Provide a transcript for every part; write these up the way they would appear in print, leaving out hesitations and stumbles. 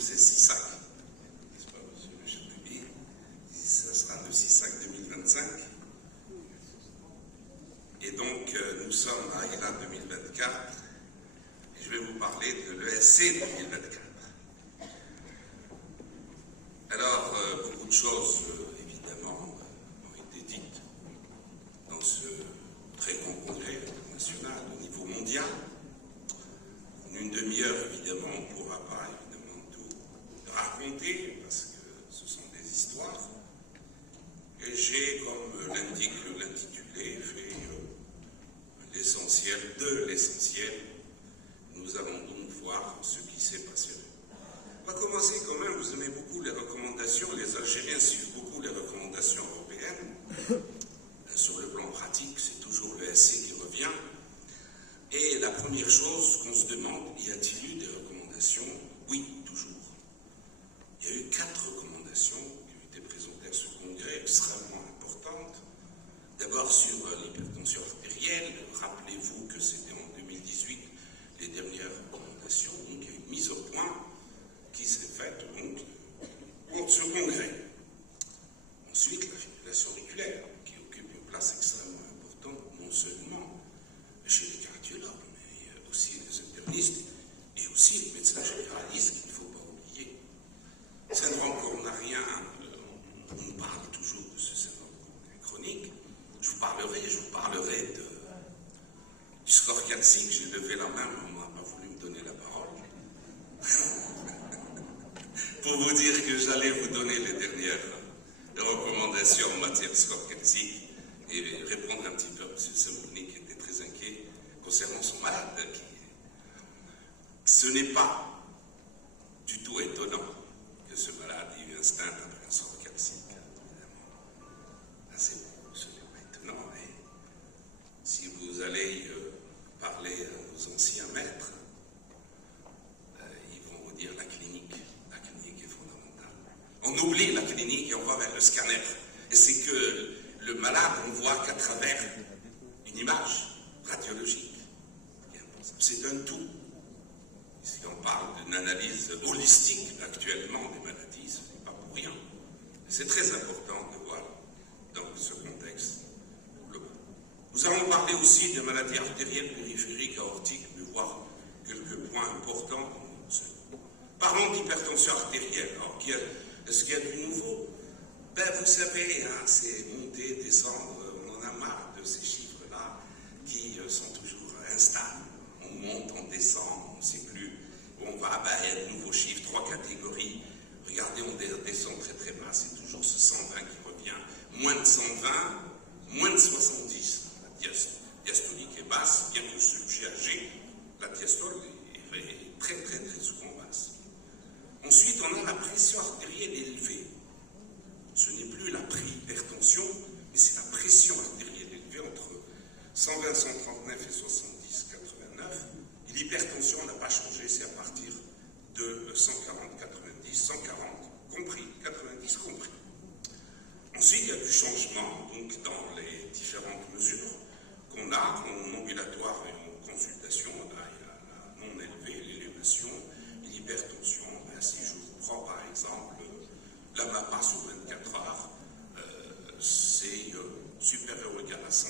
nous, c'est CISAC. N'est-ce pas, monsieur le chef de ville? Ça sera le CISAC 2025. Et donc, nous sommes à IRA 2024. Et je vais vous parler de l'ESC 2024. Alors, beaucoup de choses, évidemment, ont été dites dans ce très grand congrès international au niveau mondial. En une demi-heure, évidemment, on ne pourra pas évidemment tout raconter parce que ce sont des histoires. Et j'ai, comme l'indique l'intitulé, fait l'essentiel de l'essentiel. Nous allons donc voir ce qui s'est passé. On va commencer quand même, vous aimez beaucoup les recommandations, les Algériens suivent beaucoup les recommandations européennes. Sur le plan pratique, c'est toujours le SC qui revient. Et la première chose qu'on se demande, y a-t-il eu des recommandations? Oui, toujours. Il y a eu 4 recommandations qui ont été présentées à ce congrès, extrêmement importantes. D'abord sur l'hypertension artérielle, rappelez-vous que c'était en 2018 les dernières recommandations, donc il y a une mise au point qui s'est faite donc pour ce congrès. Ensuite, la fibrillation auriculaire, qui occupe une place extrêmement importante, non seulement chez les cardiologues, mais aussi les internistes et aussi les médecins généralistes qu'il ne faut pas oublier. Syndrome coronarien, on nous parle toujours de ce syndrome chronique. Je vous parlerai du score calcique. J'ai levé la main, mais on n'a pas voulu me donner la parole. Pour vous dire que j'allais vous donner les dernières recommandations en matière de score calcique et répondre un petit peu à M. Sembouni qui était très inquiet concernant son malade. Ce n'est pas du tout étonnant que ce malade ait eu un stent après un score calcique. Ce n'est pas étonnant, mais si vous allez parler à nos anciens maîtres, ils vont vous dire la clinique est fondamentale. On oublie la clinique et on va vers le scanner. Et c'est que le malade, on voit qu'à travers une image radiologique. C'est un tout. Si on parle d'une analyse holistique actuellement des maladies, ce n'est pas pour rien. C'est très important de voir dans ce contexte global. Nous allons parler aussi de maladies artérielles périphériques aortiques, mais voir quelques points importants. Parlons d'hypertension artérielle. Alors, est-ce qu'il y a du nouveau? Vous savez, hein, c'est monter, descendre, on en a marre de ces chiffres-là qui sont toujours instables. On monte, on descend, on ne sait plus où on va. Il y a de nouveaux chiffres, 3 catégories. Regardez, on descend très très bas, c'est toujours ce 120 qui revient. Moins de 120, moins de 70. La diastolique est basse, bien que le sujet âgé, la diastole est très très très souvent basse. Ensuite, on a la pression artérielle élevée. Ce n'est plus la préhypertension, mais c'est la pression artérielle élevée entre 120, 139 et 70, 89. Et l'hypertension n'a pas changé, c'est à partir de 140, 90, 140 compris, 90 compris. Ensuite, il y a du changement donc, dans les différentes mesures qu'on a en ambulatoire et en consultation. Là, il y a la non élevée, l'élévation, l'hypertension. Si je vous prends par exemple la MAPA sur 24 heures, c'est supérieur ou égal à 130-80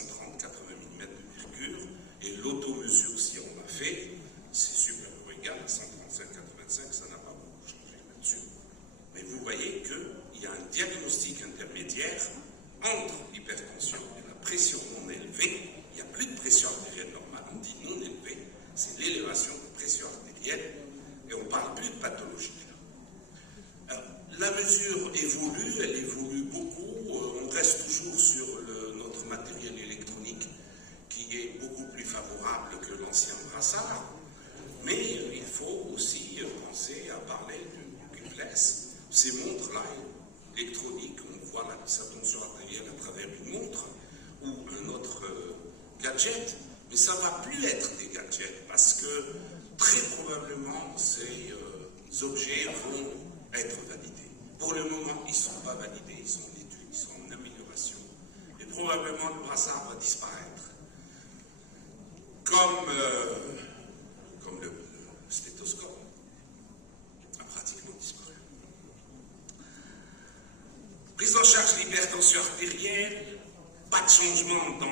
mm de mercure, et l'automesure, si on l'a fait, c'est supérieur ou égal à 135-85, ça n'a pas beaucoup changé là-dessus. Mais vous voyez qu'il y a un diagnostic intermédiaire entre l'hypertension et la pression non élevée. Il n'y a plus de pression artérielle normale, on dit non élevée, c'est l'élévation de pression artérielle, et on ne parle plus de pathologie. Alors, la mesure évolue, elle évolue beaucoup, on reste toujours sur notre matériel électronique qui est beaucoup plus favorable que l'ancien brassard, mais il faut aussi penser à parler du Qfles. Ces montres-là, électroniques, on voit sa tension artérielle à travers une montre ou un autre gadget, mais ça ne va plus être des gadgets parce que très probablement ces objets vont être validés. Pour le moment, ils ne sont pas validés, ils sont en étude, ils sont en amélioration. Et probablement le brassard va disparaître. Comme le stéthoscope a pratiquement disparu. Prise en charge de l'hypertension artérielle, pas de changement dans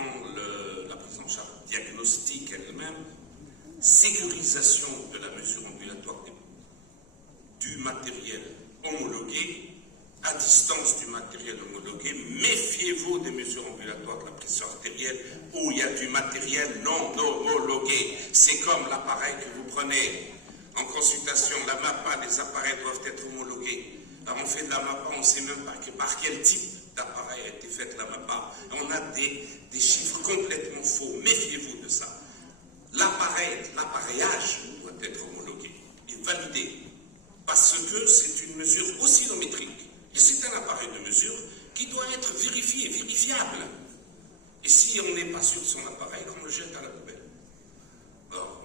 la prise en charge diagnostique elle-même, sécurisation de la mesure ambulatoire du matériel homologué, à distance du matériel homologué, méfiez-vous des mesures ambulatoires de la pression artérielle où il y a du matériel non homologué. C'est comme l'appareil que vous prenez en consultation, la MAPA, les appareils doivent être homologués. Alors on fait de la MAPA, on ne sait même pas par quel type d'appareil a été faite la MAPA. On a des chiffres complètement faux, méfiez-vous de ça. L'appareillage doit être homologué et validé, parce que c'est une mesure oscillométrique. Et c'est un appareil de mesure qui doit être vérifié, vérifiable. Et si on n'est pas sûr de son appareil, on le jette à la poubelle. Alors,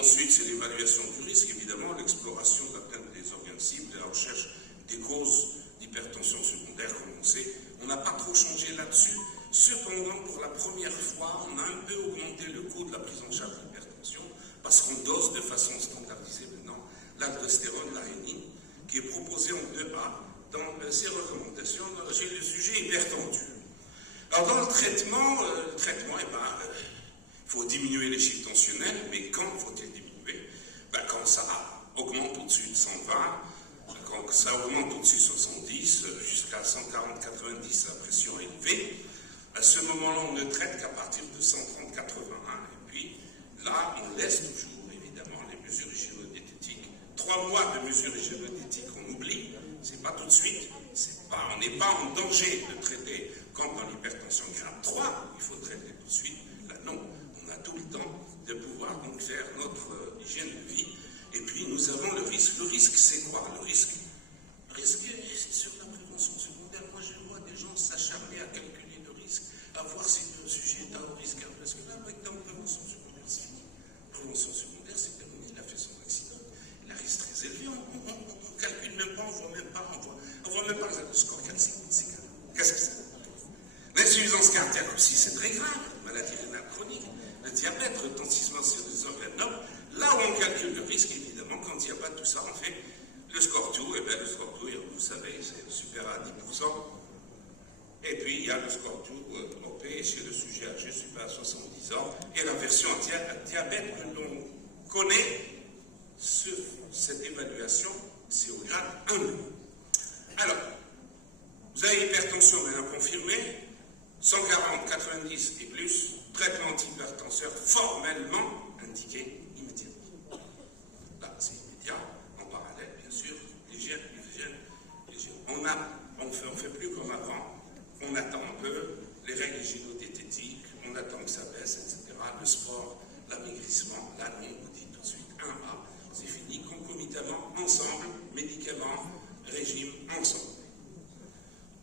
ensuite, c'est l'évaluation du risque, évidemment, l'exploration de l'atteinte des organes cibles, la recherche des causes d'hypertension secondaire, comme on sait. On n'a pas trop changé là-dessus. Cependant, pour la première fois, on a un peu augmenté le coût de la prise en charge de l'hypertension, parce qu'on dose de façon standardisée maintenant l'aldostérone, l'arénine, qui est proposée en 2A dans ces recommandations chez le sujet hypertendu. Alors dans le traitement, il faut diminuer les chiffres tensionnels, mais quand faut-il diminuer? Quand ça augmente au-dessus de 120, quand ça augmente au-dessus de 70, jusqu'à 140-90, la pression élevée, à ce moment-là, on ne traite qu'à partir de 130-81. Et puis là, on laisse toujours, évidemment, les mesures hygiéno-diététiques. 3 mois de mesures hygiéno-diététiques, on oublie. C'est pas tout de suite, on n'est pas en danger de traiter comme dans l'hypertension grade 3, il faut traiter tout de suite. Là non, on a tout le temps de pouvoir donc faire notre hygiène de vie. Et puis nous avons le risque. Le risque, c'est quoi? Le risque, c'est sur la prévention secondaire. Moi, je vois des gens s'acharner à calculer le risque, à voir si le sujet est à haut risque. Parce que là, avec la prévention secondaire, c'est fini. Prévention secondaire, c'est terminé. Il a fait son accident. Il a risque très élevé. On calcule même pas, on voit même pas le score calcique. Qu'est-ce que c'est? L'insuffisance cardiaque aussi, c'est très grave. Maladie rénale chronique, le diabète, retentissement sur les organes nobles. Là où on calcule le risque, évidemment, quand il n'y a pas tout ça, on fait le score 2. Et bien le score 2, vous savez, c'est supérieur à 10%. Et puis il y a le score 2 OP chez le sujet âgé supérieur à 70 ans. Et la version diabète que l'on connaît, cette évaluation, c'est au grade 1. Alors, vous avez hypertension maintenant confirmée, 140, 90 et plus, traitement antihypertenseur formellement indiqué immédiatement. Là, c'est immédiat, en parallèle, bien sûr, l'hygiène. On ne fait plus comme avant, on attend un peu les règles hygiéno-diététiques, on attend que ça baisse, etc. Le sport, l'amaigrissement, là, non, on dit tout de suite 1A, c'est fini, concomitamment, ensemble, médicaments, régime, ensemble.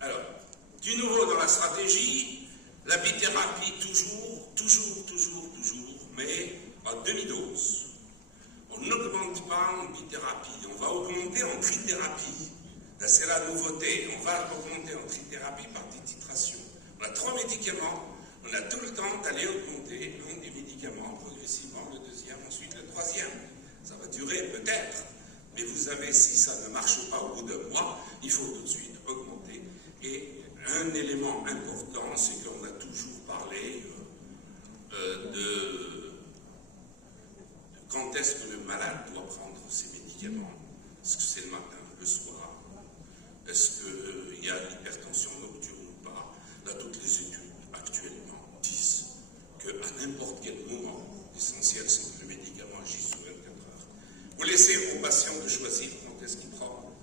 Alors, du nouveau dans la stratégie, la bithérapie toujours, mais en demi-dose. On n'augmente pas en bithérapie, on va augmenter en trithérapie. Là, c'est la nouveauté, on va augmenter en trithérapie par des titrations. On a 3 médicaments, on a tout le temps d'aller augmenter le nombre des médicaments progressivement, le deuxième, ensuite le troisième. Ça va durer peut-être, mais vous avez, si ça ne marche pas au bout d'un mois, il faut tout de suite augmenter. Et un élément important, c'est qu'on a toujours parlé de quand est-ce que le malade doit prendre ses médicaments. Est-ce que c'est le matin, le soir? Est-ce qu'il y a l'hypertension nocturne ou pas? Là, toutes les études actuellement disent qu'à n'importe quel moment, l'essentiel c'est que le médicament agisse sur 24 heures. Vous laissez au patient de choisir quand est-ce qu'il prend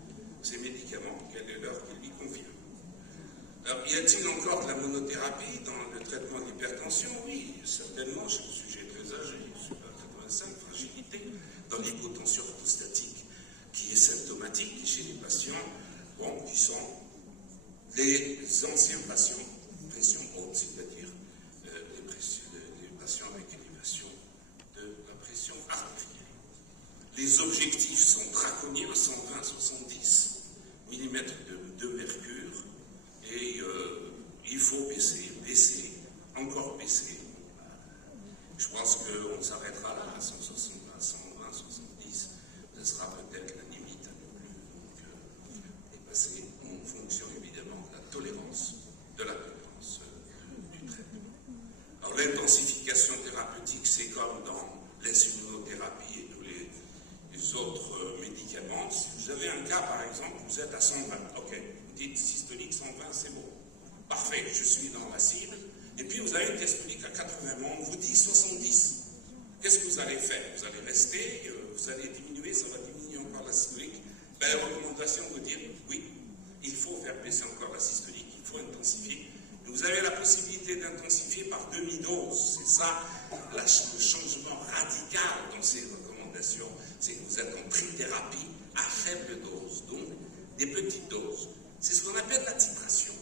ses médicaments, quelle est l'heure qui lui convient. Alors, y a-t-il encore de la monothérapie dans le traitement de l'hypertension? Oui, certainement, chez le sujet très âgé, super 85, fragilité, dans l'hypotension orthostatique, qui est symptomatique, et chez les patients, qui sont les anciens patients, pression haute, c'est-à-dire les patients avec élévation de la pression artérielle. Les objectifs sont draconiens, 120-170 mm de mercure, et il faut baisser, encore baisser. Je pense qu'on s'arrêtera là, à 160, à 120, 170, ce sera peut-être la limite à ne plus dépasser en fonction évidemment avez un cas, par exemple, vous êtes à 120, ok, vous dites systolique 120, c'est bon. Parfait, je suis dans la cible. Et puis vous avez une diastolique à 80, on vous dit 70. Qu'est-ce que vous allez faire? Vous allez rester, vous allez diminuer, ça va diminuer encore la systolique. Ben, la recommandation vous dire, oui, il faut faire baisser encore la systolique, il faut intensifier. Vous avez la possibilité d'intensifier par demi-dose. C'est ça le changement radical dans ces recommandations. C'est que vous êtes en trithérapie à faible dose, donc des petites doses. C'est ce qu'on appelle la titration.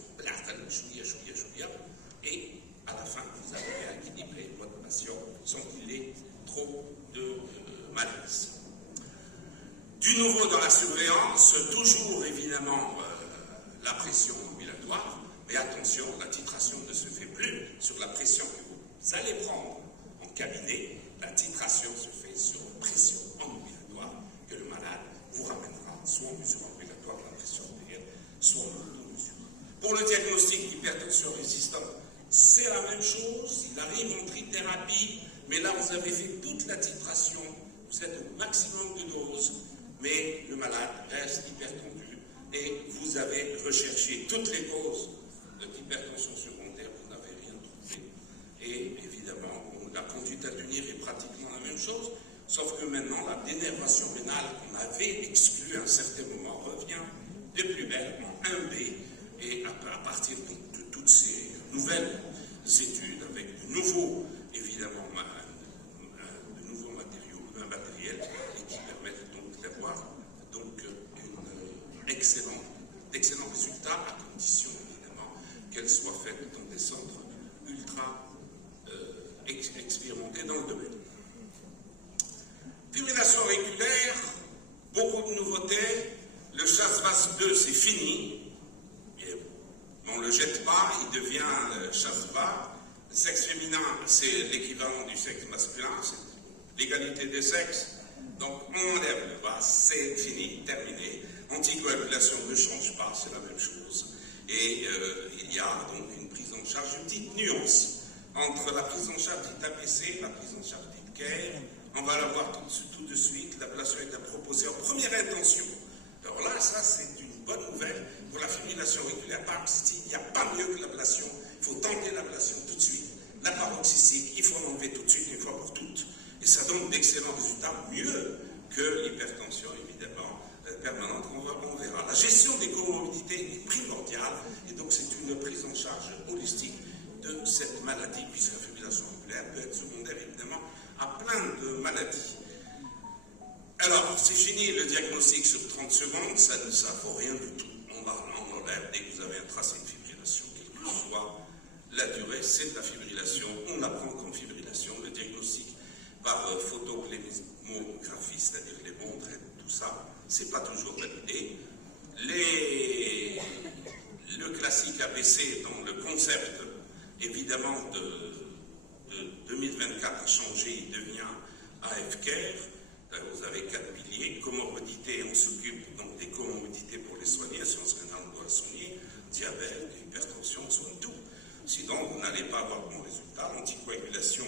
Et à la fin, vous arrivez à équilibrer votre patient sans qu'il ait trop de malaise. Du nouveau dans la surveillance, toujours évidemment la pression ambulatoire, mais attention, la titration ne se fait plus sur la pression que vous allez prendre en cabinet. La titration se fait sur la pression ambulatoire que le malade vous ramènera, soit en mesure ambulatoire de la pression artérielle, soit en mesure. Pour le diagnostic d'hypertension résistante, c'est la même chose. Il arrive en trithérapie, mais là vous avez fait toute la titration, vous êtes au maximum de dose, mais le malade reste hypertendu et vous avez recherché toutes les causes d'hypertension secondaire, vous n'avez rien trouvé. Et évidemment, la conduite à tenir est pratiquement la même chose, sauf que maintenant, la dénervation rénale qu'on avait exclue à un certain moment revient de plus belle en 1B. Et à partir de toutes ces nouvelles études, avec de nouveaux, évidemment, de nouveaux matériels, et qui permettent donc d'avoir d'excellents résultats, à condition, évidemment, qu'elles soient faites dans des centres ultra expérimentés dans le domaine. Fibrillation auriculaire, beaucoup de nouveautés. Le chasse-passe 2, c'est fini. On ne le jette pas, il devient chasse-bas. Le sexe féminin, c'est l'équivalent du sexe masculin, c'est l'égalité des sexes. Donc on enlève le bas, c'est fini, terminé. Anticoagulation ne change pas, c'est la même chose. Et il y a donc une prise en charge, une petite nuance entre la prise en charge dite APC et la prise en charge dite CARE. On va la voir tout de suite. L'ablation est à proposer en première intention. Alors là, ça c'est une bonne nouvelle pour la fibrillation auriculaire paroxystique. Il n'y a pas mieux que l'ablation. Il faut tenter l'ablation tout de suite. La paroxystique, il faut l'enlever tout de suite, une fois pour toutes. Et ça donne d'excellents résultats, mieux que l'hypertension, évidemment, permanente. On verra. La gestion des comorbidités est primordiale, et donc c'est une prise en charge holistique de cette maladie, puisque la fibrillation auriculaire peut être secondaire, évidemment, à plein de maladies. Alors, c'est fini le diagnostic sur 30 secondes, ça ne vaut rien du tout. On enlève dès que vous avez un tracé de fibrillation, quelle que soit la durée, c'est de la fibrillation. On apprend comme fibrillation le diagnostic par photoplémographie, c'est-à-dire les montres et tout ça, c'est pas toujours validé. Le classique ABC, dans le concept, évidemment, de 2024 a changé, il devient AF-CARE. Vous avez 4 piliers. Comorbidité, on s'occupe donc des comorbidités pour les soigner, assurance rénale, on doit la soigner, diabète, hypertension, on soigne tout. Sinon, vous n'allez pas avoir de bons résultats. L'anticoagulation,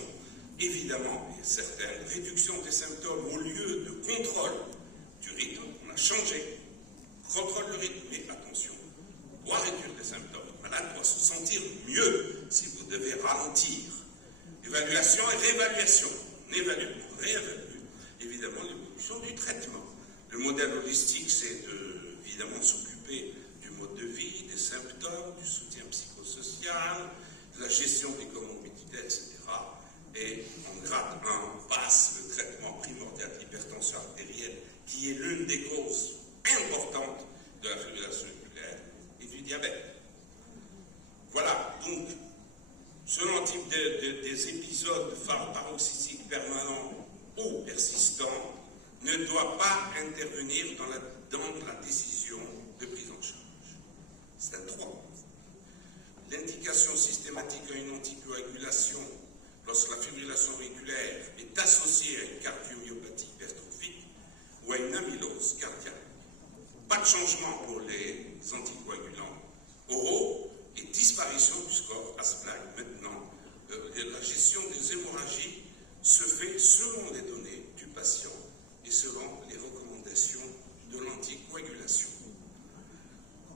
évidemment, est certaine. Réduction des symptômes au lieu de contrôle du rythme, on a changé. Contrôle du rythme, mais attention, on doit réduire les symptômes. Le malade doit se sentir mieux si vous devez ralentir. Évaluation et réévaluation. On évalue, on réévalue. Évidemment, l'évolution du traitement. Le modèle holistique, c'est évidemment s'occuper du mode de vie, des symptômes, du soutien psychosocial, de la gestion des comorbidités, etc. Et on gratte on passe le traitement primordial de l'hypertension artérielle, qui est l'une des causes importantes de la fibrillation auriculaire et du diabète. Voilà, donc, selon le type des épisodes paroxystiques permanents ou persistant, ne doit pas intervenir dans la décision de prise en charge. C'est un 3. L'indication systématique à une anticoagulation lorsque la fibrillation auriculaire est associée à une cardiomyopathie hypertrophique ou à une amylose cardiaque. Pas de changement pour les anticoagulants oraux et disparition du score ASPLAG. Maintenant, la gestion des hémorragies se fait selon les données du patient et selon les recommandations de l'anticoagulation.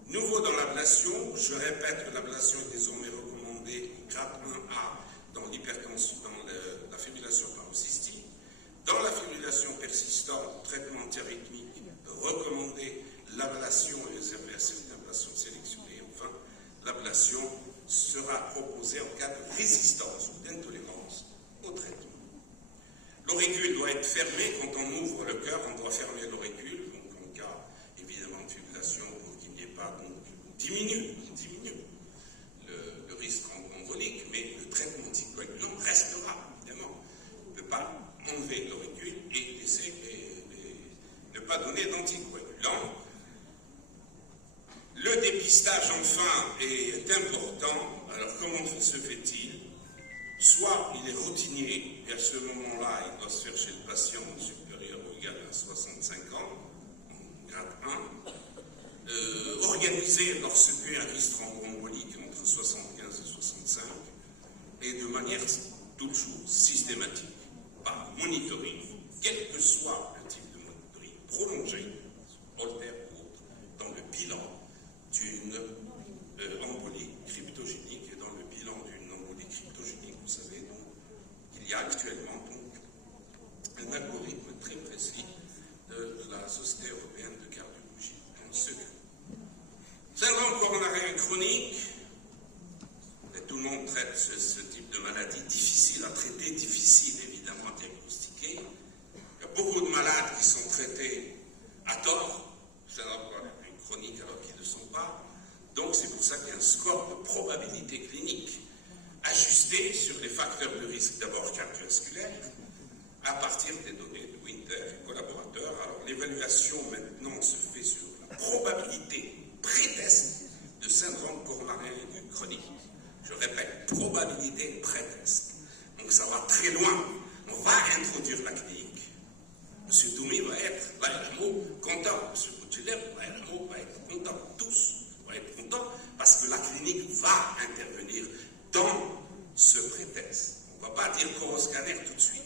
Nouveau dans l'ablation, je répète que l'ablation est désormais recommandée grade 1A dans l'hypertension, dans la fibrillation paroxystique. Dans la fibrillation persistante, traitement antiarythmique recommandé, l'ablation est réservée à certains patients sélectionnés. Enfin, l'ablation sera proposée en cas de résistance ou d'intolérance au traitement. L'auricule doit être fermé quand on ouvre le cœur, on doit fermer l'auricule, donc en cas évidemment de fibrillation pour qu'il n'y ait pas, donc diminue le risque embolique, mais le traitement anticoagulant restera, évidemment. On ne peut pas enlever l'auricule et laisser ne pas donner d'anticoagulant. Le dépistage, enfin, est important. Alors, comment se fait-il? Soit il est routinier, et à ce moment-là, il doit se faire chez le patient supérieur ou égal à 65 ans, en grade 1, organisé lorsqu'il y a un risque thromboembolique entre 75 et 65, et de manière toujours systématique, par monitoring, quel que soit le type de monitoring, prolongé, Holter ou autre, dans le bilan d'une embolie cryptogénique et dans le bilan d'une embolie cryptogénique, vous savez donc qu'il y a actuellement donc un algorithme très précis de la Société européenne de cardiologie. Syndrome coronarien chronique, et tout le monde traite ce type de maladie difficile à traiter, difficile évidemment à diagnostiquer. Il y a beaucoup de malades qui sont traités à tort, syndrome coronarien chronique alors qu'ils ne le sont pas. Donc c'est pour ça qu'il y a un score de probabilité clinique ajusté sur les facteurs de risque d'abord cardiovasculaires à partir des données de Winter et collaborateurs. Alors l'évaluation maintenant se fait sur la probabilité pré-test de syndrome coronarien aigu chronique. Je répète, probabilité pré-test. Donc ça va très loin. On va introduire la clinique. M. Toumi va être, l'ARMO, content. M. Boutulem, l'ARMO va être content. Tous vont être contents parce que la clinique va intervenir dans ce pré-test. On ne va pas dire coroscanner tout de suite.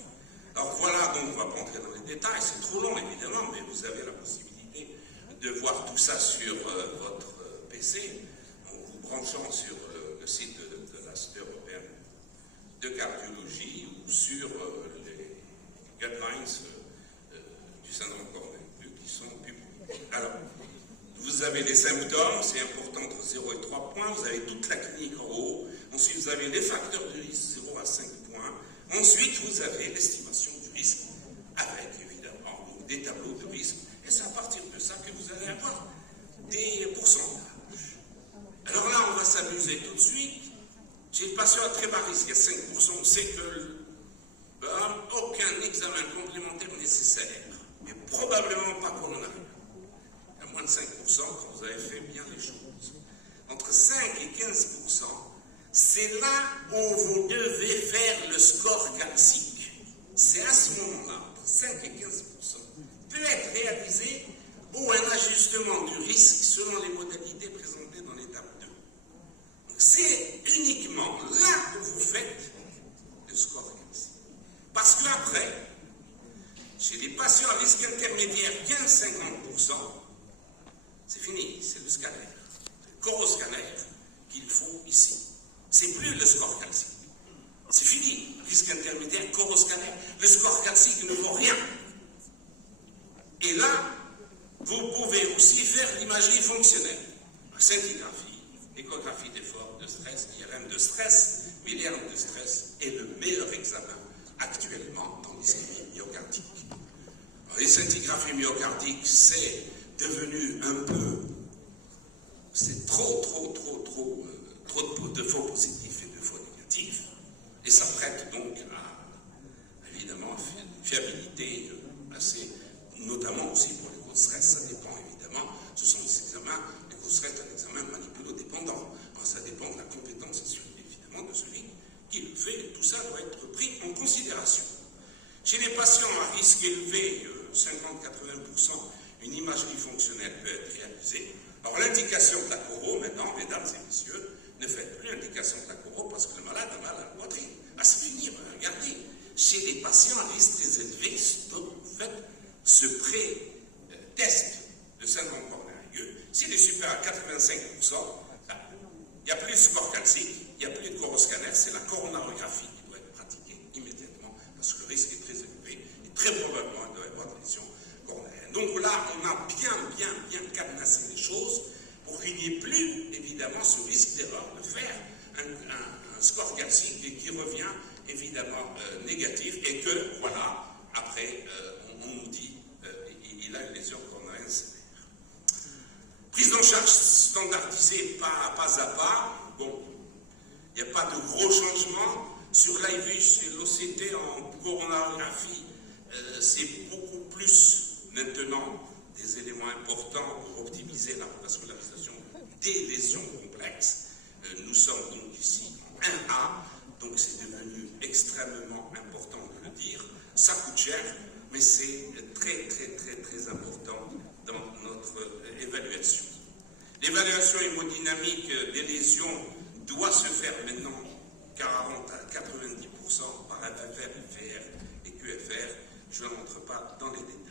Alors voilà, donc on ne va pas entrer dans les détails, c'est trop long évidemment, mais vous avez la possibilité de voir tout ça sur votre PC en vous branchant sur le site de la Société européenne de cardiologie ou sur les guidelines du syndrome coronarien qui sont publiés. Alors, vous avez les symptômes, c'est important entre 0 et 3 points, vous avez toute la clinique en haut, ensuite vous avez les facteurs de risque 0 à 5 points, ensuite vous avez l'estimation du risque avec évidemment donc, des tableaux de risque, et c'est à partir de ça que vous allez avoir des pourcentages. Alors là, on va s'amuser tout de suite. Chez le patient à très bas risque, il y a 5%, on sait que aucun examen complémentaire nécessaire, mais probablement pas coronarien. Il y a moins de 5% quand vous avez fait bien les choses. Entre 5 et 15%, c'est là où vous devez faire le score calcique. C'est à ce moment-là, entre 5 et 15%, peut être réalisé ou un ajustement du risque selon les modalités présentées dans l'étape 2. C'est uniquement là que vous faites le score calcique. Parce qu'après, chez les patients à risque intermédiaire 15-50%, c'est fini, c'est le scanner. C'est le coroscanner qu'il faut ici. C'est plus le score calcique. C'est fini. Risque intermédiaire, coroscanner. Le score calcique ne vaut rien. Et là, vous pouvez aussi faire l'imagerie fonctionnelle. La scintigraphie, l'échographie d'effort de stress, IRM de stress, mais l'IRM de stress est le meilleur examen actuellement dans l'ischémie myocardique. Alors, les scintigraphies myocardiques, c'est devenu un peu, c'est trop de faux positifs et de faux négatifs, et ça prête donc à, évidemment, une fiabilité assez, notamment aussi pour l'écho de stress, ça dépend évidemment, ce sont des examens, l'écho de stress est un examen manipulodépendant, alors ça dépend de la compétence évidemment de celui qui le fait, et tout ça doit être pris en considération. Chez les patients à risque élevé, 50-80%, une imagerie fonctionnelle peut être réalisée. Alors l'indication de la coro, maintenant, mesdames et messieurs, ne faites plus l'indication de la coro parce que le malade a mal à la poitrine. À se finir, regardez, chez les patients à risque très élevé, vous faites ce pré-test le syndrome coronaire aigu, s'il est supérieur à 85%, il n'y a plus de score calcique, il n'y a plus de coroscanner, c'est la coronarographie qui doit être pratiquée immédiatement, parce que le risque est très élevé, et très probablement il doit y avoir des lésions coronariennes. Donc là, on a bien cadenassé les choses, pour qu'il n'y ait plus, évidemment, ce risque d'erreur de faire un score calcique qui revient, évidemment, négatif, et que, voilà, après, on nous dit il a une lésion coronarienne sévère. Prise en charge standardisée pas à pas. Bon, il n'y a pas de gros changements. Sur l'IVUS et l'OCT en coronarographie, c'est beaucoup plus maintenant des éléments importants pour optimiser la revascularisation des lésions complexes. Nous sommes donc ici en 1A, donc c'est devenu extrêmement important de le dire. Ça coûte cher, mais c'est très important dans notre évaluation. L'évaluation hémodynamique des lésions doit se faire maintenant 40 à 90% par FFR, IFR et QFR. Je ne rentre pas dans les détails.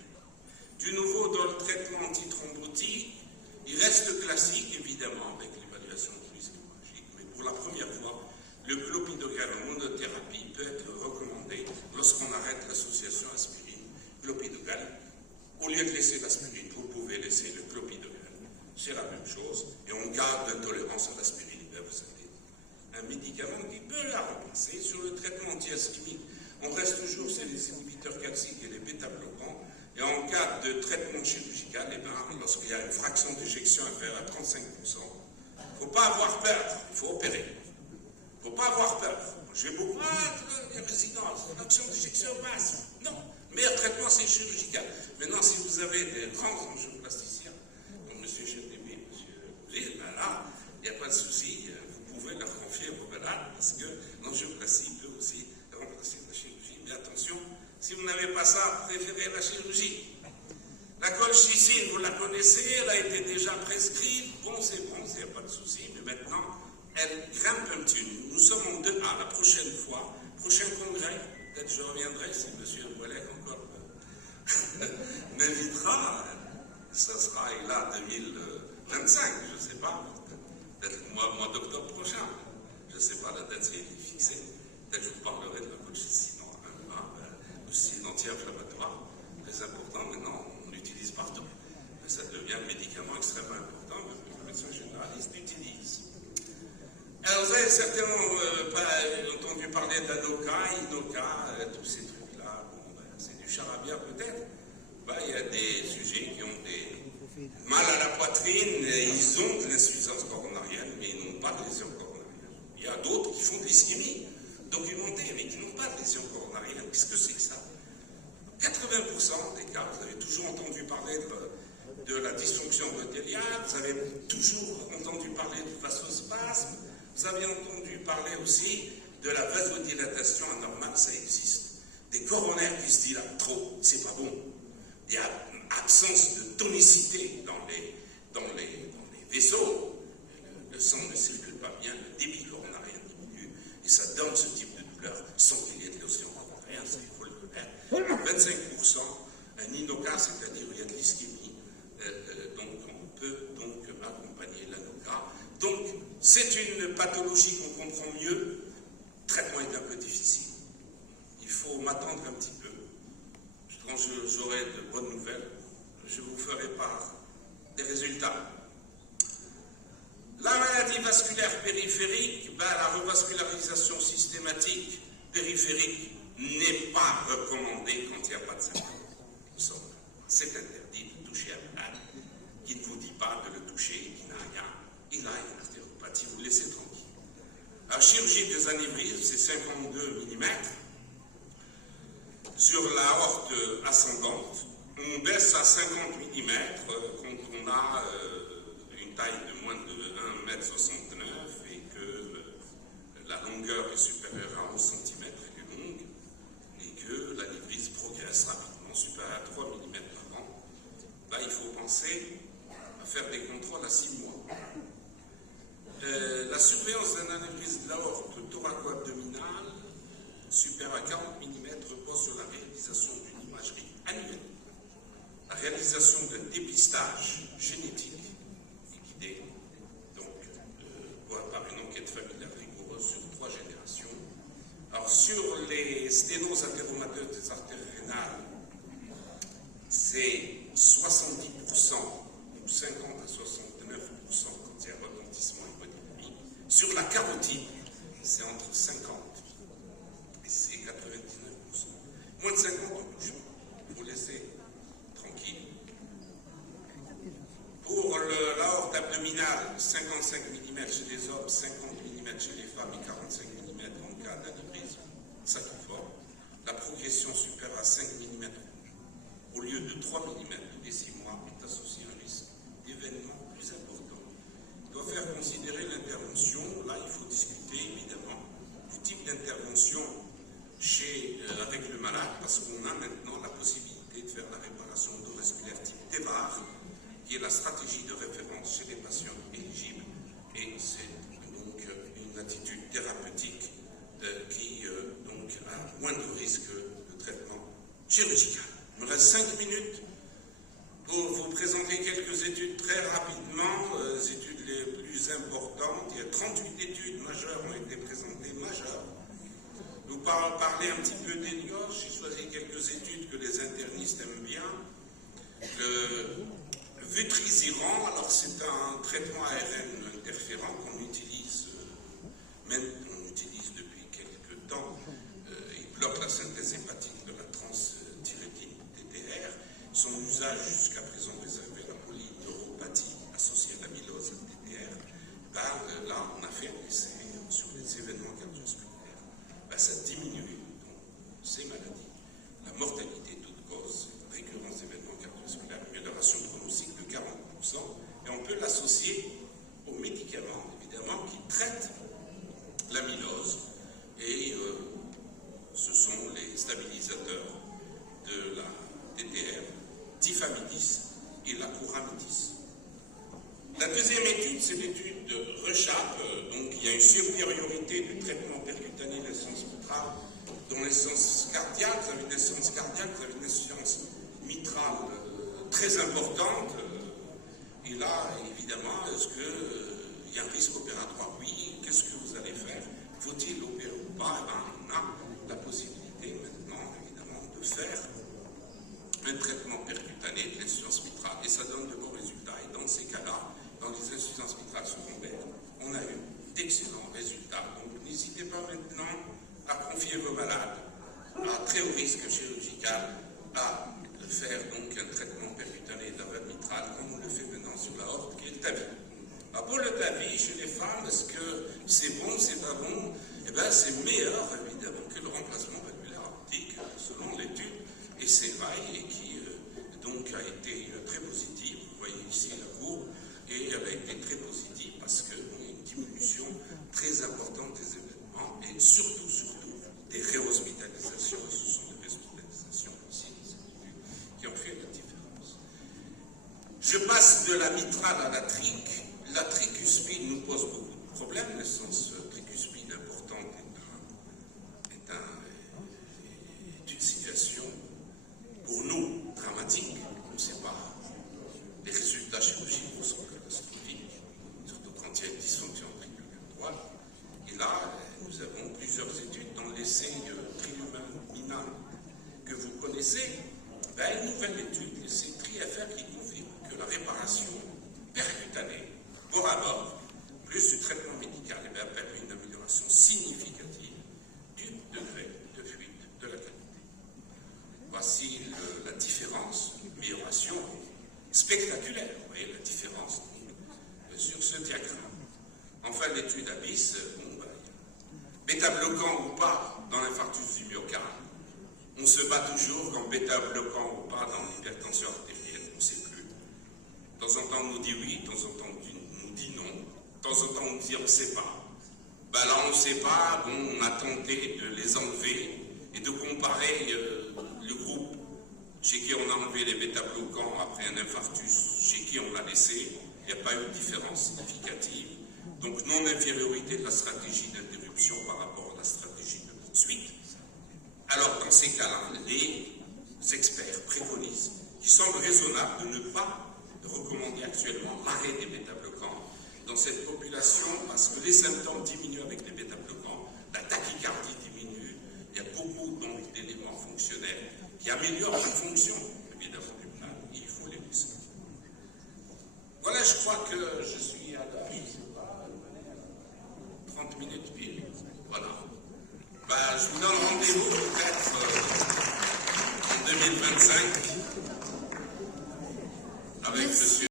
Du nouveau dans le traitement antithrombotique, il reste classique évidemment avec l'évaluation du risque hémorragique, mais pour la première fois, le clopidogrel en monothérapie peut être recommandé lorsqu'on arrête l'association aspirine-clopidogrel. Au lieu de laisser l'aspirine, vous pouvez laisser le clopidogrel. C'est la même chose, et en cas d'intolérance à l'aspirine, vous savez, un médicament qui peut la remplacer. Sur le traitement anti-ischémique, on reste toujours sur les inhibiteurs calciques et les bêta-bloquants. Et en cas de traitement chirurgical, lorsqu'il y a une fraction d'éjection inférieure à 35%, il ne faut pas avoir peur, il faut opérer. Il ne faut pas avoir peur. J'ai beaucoup de résidences, fraction d'éjection basse. Non, le meilleur traitement, c'est chirurgical. Maintenant, si vous avez des grands angioplasticiens, comme M. Cherdébé, M. Gilles, ben là, il n'y a pas de souci, vous pouvez leur confier vos malades, parce que l'angioplastie peut aussi remplacer la chirurgie. Mais attention, si vous n'avez pas ça, préférez la chirurgie. La colchicine, vous la connaissez, elle a été déjà prescrite. Bon, il n'y a pas de souci, mais maintenant, elle grimpe un petit. Nous sommes en 2A. La prochaine fois, prochain congrès, peut-être je reviendrai si M. Ouellet encore m'invitera. Ça sera là 2025, je ne sais pas. Peut-être mois d'octobre prochain. Je ne sais pas, la date est fixée. Peut-être je vous parlerai de la colchicine. C'est un anti-inflammatoire, très important, maintenant on l'utilise partout. Mais ça devient un médicament extrêmement important que le médecin généraliste utilise. Alors vous avez certainement pas entendu parler d'Anoka, Inoka, tous ces trucs-là. Bon, c'est du charabia peut-être. Il y a des sujets qui ont des mal à la poitrine, ils ont de l'insuffisance coronarienne, mais ils n'ont pas de lésion coronarienne. Il y a d'autres qui font de l'ischémie documentée, mais qui n'ont pas de lésion coronarienne. Qu'est-ce que c'est que ça? 80% des cas, vous avez toujours entendu parler de la dysfonction endothéliale, vous avez toujours entendu parler du vasospasme, vous avez entendu parler aussi de la vasodilatation anormale, ça existe. Des coronaires qui se dilatent trop, c'est pas bon. Il y a absence de tonicité dans les vaisseaux, le sang ne circule pas bien, le débit coronarien diminue, et ça donne ce type de douleur sans qu'il y ait de lésion coronarienne, ça il faut le connaître. 25%, un inoca, c'est-à-dire il y a de l'ischémie, donc on peut donc accompagner l'anoca. Donc c'est une pathologie qu'on comprend mieux, le traitement est un peu difficile. Il faut m'attendre un petit peu. Quand j'aurai de bonnes nouvelles, je vous ferai part des résultats. La maladie vasculaire périphérique, la revascularisation systématique périphérique n'est pas recommandée quand il n'y a pas de symptômes. C'est interdit de toucher un malade qui ne vous dit pas de le toucher, qui n'a rien. Il a une artériopathie, vous le laissez tranquille. La chirurgie des anévrismes, c'est 52 mm. Sur la horte ascendante, on baisse à 50 mm quand on a une taille de moins de 1,69 m et que la longueur est supérieure à 11 cm et longue, et que l'anévrisme progresse rapidement, supérieure à 3 mm par an. Là, il faut penser à faire des contrôles à 6 mois. La surveillance d'un anévrisme de l'aorte thoraco-abdominale supérieure à 40 mm repose sur la réalisation d'une imagerie annuelle. la réalisation d'un dépistage génétique et guidé, donc par une enquête familiale rigoureuse sur 3 générations. Alors sur les sténoses athéromateuses des artères rénales, c'est 70%, ou 50 à 69% quand il y a retentissement hypodynamique. Sur la carotide, c'est entre 50 et c'est 99%. Moins de 50, on ne touche pas. Il faut laisser tranquille. Pour l'aorte abdominale, 55 mm chez les hommes, 50 mm chez les femmes et 45 mm en cas d'anévrisme sacciforme. La progression supérieure à 5 mm au lieu de 3 mm tous les 6 mois est associée à un risque d'événements plus important. Il doit faire considérer l'intervention. Là, il faut discuter évidemment du type d'intervention avec le malade, parce qu'on a maintenant la possibilité de faire la réparation endovasculaire type TEVAR, qui est la stratégie de référence chez les patients éligibles, et c'est donc une attitude thérapeutique qui donc a moins de risques de traitement chirurgical. Il me reste 5 minutes pour vous présenter quelques études très rapidement, les études les plus importantes. Il y a 38 études majeures ont été présentées, majeures. Nous parler un petit peu d'Elios. J'ai choisi quelques études que les internistes aiment bien. Le Vutrisiran, alors c'est un traitement ARN interférent qu'on utilise, même on utilise depuis quelques temps. Il bloque la synthèse hépatique de la transthyrétine, TTR. Son usage jusqu'à présent réservé à la polyneuropathie associée à l'amylose, TTR. Là, on a fait un essai sur les événements cardiovasculaires. Ça diminue donc, ces maladies, la mortalité toute cause, récurrence d'événements cardiovasculaires, amélioration pronostique de 40%, et on peut l'associer aux médicaments, évidemment, qui traitent l'amylose, et ce sont les stabilisateurs de la TTR, tifamidis et la couramidis. La deuxième étude, c'est l'étude de RECHAP, donc il y a une supériorité du traitement percutané de l'insuffisance mitrale dans l'insuffisance cardiaque. Vous avez une insuffisance cardiaque, vous avez une insuffisance mitrale très importante. Et là, évidemment, est-ce qu'il y a un risque opératoire? Oui. Qu'est-ce que vous allez faire? Faut-il opérer ou pas? On a la possibilité maintenant, évidemment, de faire un traitement percutané de l'insuffisance mitrale. Et ça donne de bons résultats. Et dans ces cas-là, dans les insuffisances mitrales secondaires, on a eu d'excellents résultats. Donc n'hésitez pas maintenant à confier vos malades à très haut risque chirurgical à faire donc un traitement percutané de la valve mitrale, comme on le fait maintenant sur la horte, qui est le TAVI. Alors pour le TAVI, chez les femmes, est-ce que c'est bon, c'est pas bon? Eh bien, c'est meilleur, évidemment, que le remplacement valvulaire aortique, selon l'étude ESSEVAI, et qui donc a été très positive. Vous voyez ici la courbe. Et elle a été très positive parce qu'il y a une diminution très importante des événements et surtout des réhospitalisations. Ce sont des réhospitalisations aussi qui ont fait la différence. Je passe de la mitrale à la trique. La tricuspide nous pose beaucoup de problèmes. L'essence tricuspide importante est une situation pour nous dramatique. On ne sait pas. Les résultats chirurgicaux sont catastrophiques, surtout quand il y a une dysfonction auriculaire droite. Et là, nous avons plusieurs études dans l'essai triluminal que vous connaissez. Une nouvelle étude, l'essai TRIFR, qui confirme que la réparation percutanée, bord à bord, plus du traitement médical, permet une amélioration significative du degré de fuite de la qualité. Voici la différence, amélioration spectaculaire. Vous voyez la différence sur ce diagramme. Enfin, l'étude ABIS, bêta-bloquant ou pas dans l'infarctus du myocarde. On se bat toujours quand bêta-bloquant ou pas dans l'hypertension artérielle, on ne sait plus. De temps en temps, on nous dit oui, de temps en temps, on nous dit non. De temps en temps, on nous dit on ne sait pas. Là, on ne sait pas, on a tenté de les enlever et de comparer le groupe chez qui on a enlevé les bêta-bloquants après un infarctus, chez qui on l'a laissé, il n'y a pas eu de différence significative. Donc non-infériorité de la stratégie d'interruption par rapport à la stratégie de suite. Alors dans ces cas-là, les experts préconisent qu'il semble raisonnable de ne pas recommander actuellement l'arrêt des bêta-bloquants dans cette population parce que les symptômes diminuent avec les bêta-bloquants, la tachycardie diminue, il y a beaucoup d'éléments fonctionnels qui améliorent la fonction évidemment pulmonaire, il faut les laisser. Voilà, je crois que je suis à l'heure, je ne sais pas, 30 minutes pile. Voilà. Ben, je vous donne rendez-vous peut-être en 2025 avec M.